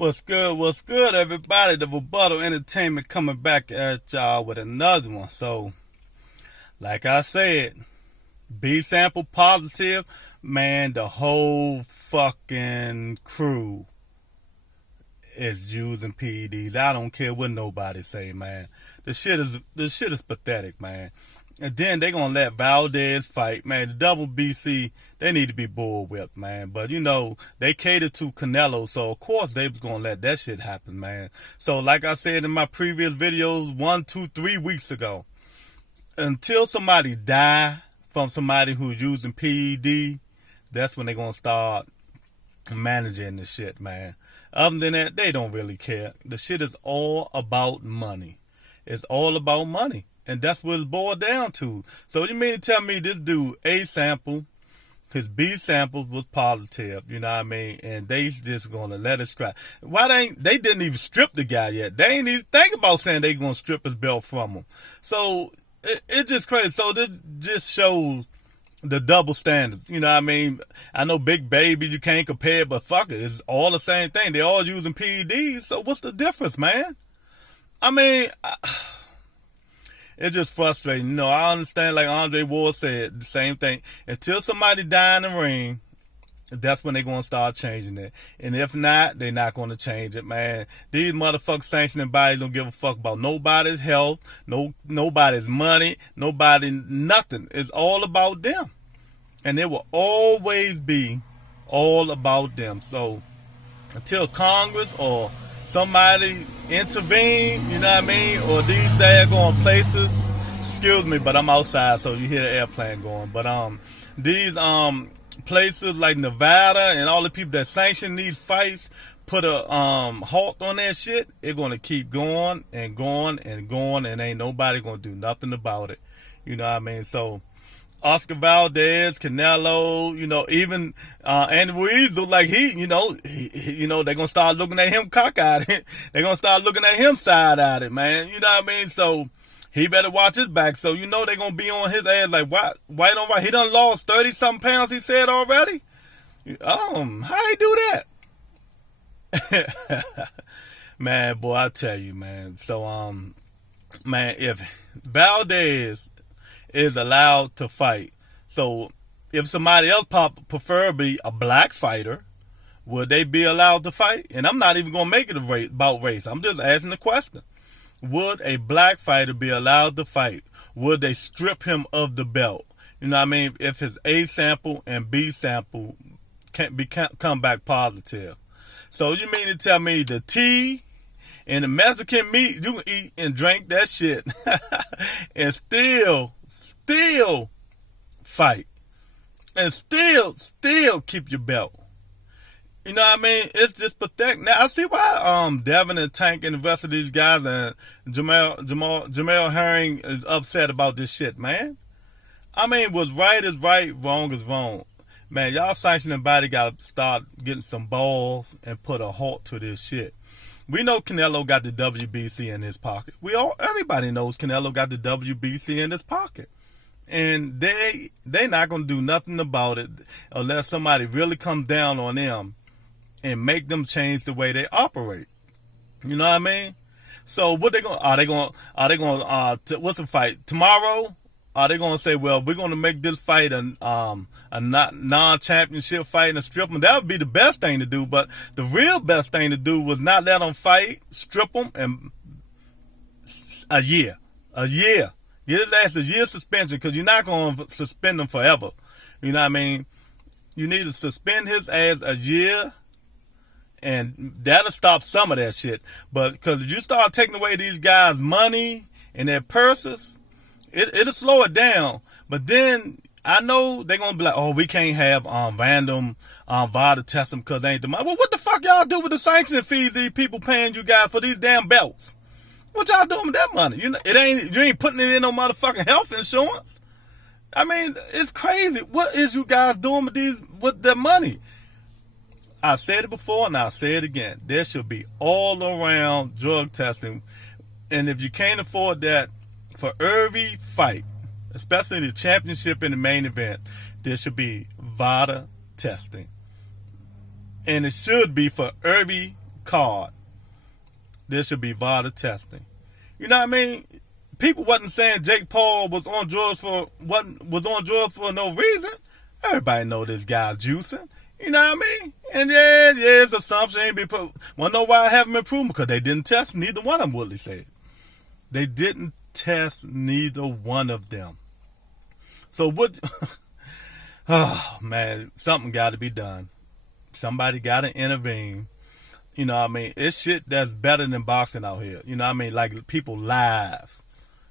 What's good, everybody? The Rebuttal Entertainment coming back at y'all with another one. So, like I said, B sample positive, man, the whole fucking crew is using PEDs. I don't care what nobody say, man. The shit is pathetic, man. And then they gonna let Valdez fight, man. The double BC, they need to be bull whipped, man. But they cater to Canelo, so of course they was gonna let that shit happen, man. So like I said in my previous videos 1, 2, 3 weeks ago, until somebody die from somebody who's using PED, that's when they gonna start managing the shit, man. Other than that, they don't really care. The shit is all about money. It's all about money. And that's what it's boiled down to. So you mean to tell me this dude, A sample, his B sample was positive, you know what I mean? And they just gonna let it strike. They didn't even strip the guy yet. They ain't even think about saying they gonna strip his belt from him. So it just crazy. So this just shows the double standards, you know what I mean? I know Big Baby, you can't compare, but fuck it, it's all the same thing. They all using PEDs, so what's the difference, man? I mean, it's just frustrating. I understand, like Andre Ward said, the same thing. Until somebody die in the ring, that's when they're going to start changing it. And if not, they're not going to change it, man. These motherfuckers sanctioning bodies don't give a fuck about nobody's health, nobody's money, nothing. It's all about them. And it will always be all about them. So until Congress or somebody intervene, you know what I mean, or these daggone places, excuse me, but I'm outside, so you hear the airplane going, but these places like Nevada and all the people that sanction these fights put a halt on that shit, it's gonna keep going and going and going, and ain't nobody gonna do nothing about it, you know what I mean? So Oscar Valdez, Canelo, even Andy Ruiz look like they're gonna start looking at him cockeyed. They're gonna start looking at him side-eyed, man. You know what I mean? So he better watch his back. So they're gonna be on his ass like, why don't he done lost 30-something pounds, he said already? How he do that? Man, boy, I tell you, man. So man, if Valdez is allowed to fight. So if somebody else preferably a black fighter, would they be allowed to fight? And I'm not even going to make it about race. I'm just asking the question. Would a black fighter be allowed to fight? Would they strip him of the belt? You know what I mean? If his A sample and B sample can't come back positive. So you mean to tell me the T and the Mexican meat, you can eat and drink that shit and still fight and still keep your belt? You know what I mean? It's just pathetic. Now I see why Devin and Tank and the rest of these guys and Jamel Herring is upset about this shit, man. I mean, what's right is right, wrong is wrong. Man, y'all sanctioning body gotta start getting some balls and put a halt to this shit. We know Canelo got the WBC in his pocket. Everybody knows Canelo got the WBC in his pocket. And they not going to do nothing about it unless somebody really comes down on them and make them change the way they operate. You know what I mean? So what are they going what's the fight tomorrow? Are they going to say, well, we're going to make this fight a non-championship fight and strip them? That would be the best thing to do. But the real best thing to do was not let them fight, strip them, and a year. Get his ass a year suspension, because you're not going to suspend him forever. You know what I mean? You need to suspend his ass a year, and that'll stop some of that shit. But because if you start taking away these guys' money and their purses, it'll slow it down. But then I know they're going to be like, oh, we can't have random Vada test them because they ain't the money. Well, what the fuck y'all do with the sanction fees these people paying you guys for these damn belts? What y'all doing with that money? You ain't putting it in no motherfucking health insurance. I mean, it's crazy. What is you guys doing with the money? I said it before and I'll say it again. There should be all around drug testing. And if you can't afford that, for every fight, especially the championship and the main event, there should be Vada testing. And it should be for every card, there should be Vada testing. You know what I mean? People wasn't saying Jake Paul was on drugs for no reason. Everybody know this guy juicing. You know what I mean? And yeah, it's assumption. Ain't be put. Wanna know why I haven't been proven? Because they didn't test neither one of them. Woodley said they didn't test neither one of them. So what? Oh man, something got to be done. Somebody got to intervene. You know what I mean? It's shit that's better than boxing out here. You know what I mean? Like people lives.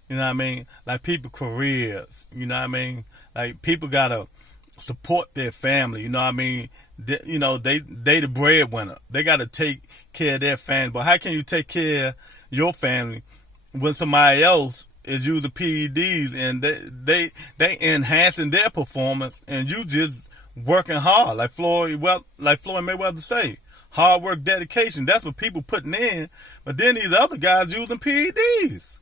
You know what I mean? Like people careers. You know what I mean? Like people gotta support their family. You know what I mean? They the breadwinner. They gotta take care of their family. But how can you take care of your family when somebody else is using PEDs and they enhancing their performance and you just working hard like Floyd Mayweather say? Hard work, dedication. That's what people putting in. But then these other guys using PEDs.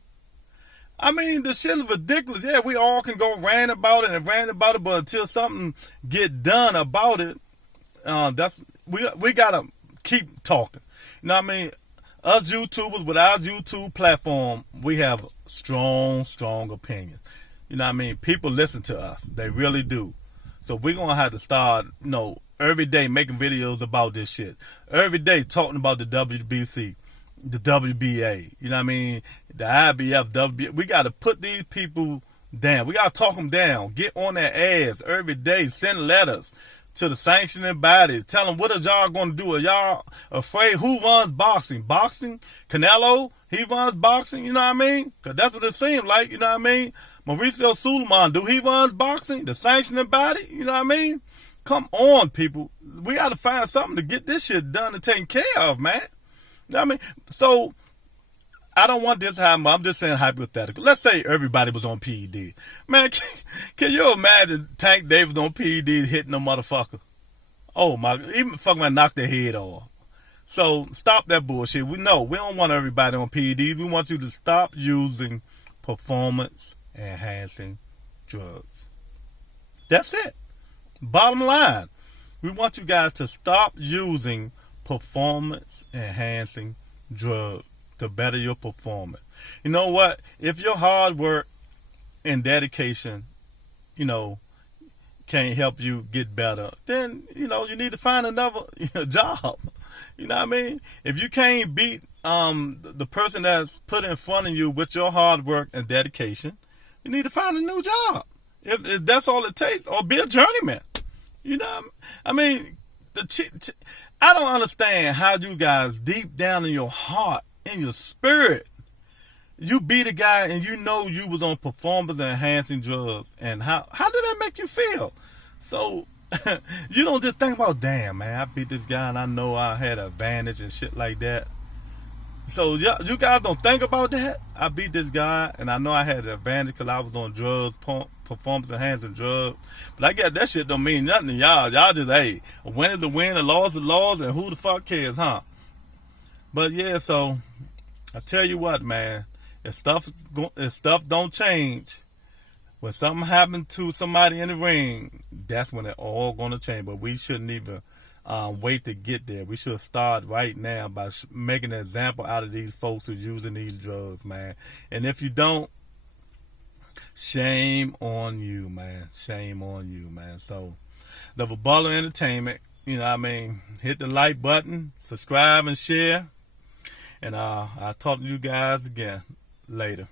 I mean, the shit is ridiculous. Yeah, we all can go rant about it, but until something get done about it, we gotta keep talking. You know what I mean? Us YouTubers with our YouTube platform, we have strong opinions. You know what I mean? People listen to us. They really do. So we're gonna have to start, every day making videos about this shit. Every day talking about the WBC, the WBA, you know what I mean? The IBF, WBA. We got to put these people down. We got to talk them down. Get on their ass every day. Send letters to the sanctioning bodies. Tell them, what are y'all going to do? Are y'all afraid? Who runs boxing? Boxing? Canelo? He runs boxing? You know what I mean? Because that's what it seems like. You know what I mean? Mauricio Suleiman, do he runs boxing? The sanctioning body? You know what I mean? Come on, people. We got to find something to get this shit done and taken care of, man. You know what I mean? So, I don't want this to happen. I'm just saying hypothetical. Let's say everybody was on PED. Man, can you imagine Tank Davis on PED hitting a motherfucker? Oh my, even fucking might knock their head off. So, stop that bullshit. We don't want everybody on PEDs. We want you to stop using performance-enhancing drugs. That's it. Bottom line, we want you guys to stop using performance-enhancing drugs to better your performance. You know what? If your hard work and dedication, can't help you get better, then, you need to find another job. You know what I mean? If you can't beat the person that's put in front of you with your hard work and dedication, you need to find a new job. If that's all it takes, or be a journeyman. You know, I mean, I don't understand how you guys, deep down in your heart, in your spirit, you beat a guy and you was on performance enhancing drugs. And how did that make you feel? So, you don't just think about, damn, man, I beat this guy and I know I had an advantage and shit like that. So, you guys don't think about that? I beat this guy and I know I had an advantage because I was on drugs, performance enhancing drugs. But I guess that shit don't mean nothing to y'all. Y'all just, hey, a win is a win, a loss is a loss, and who the fuck cares, huh? But yeah, so I tell you what, man, if stuff don't change, when something happens to somebody in the ring, that's when it all gonna change. But we shouldn't even wait to get there. We should start right now by making an example out of these folks who's using these drugs, man. And if you don't, shame on you, man. Shame on you, man. So, the Vada Entertainment, hit the like button, subscribe and share. And I'll talk to you guys again later.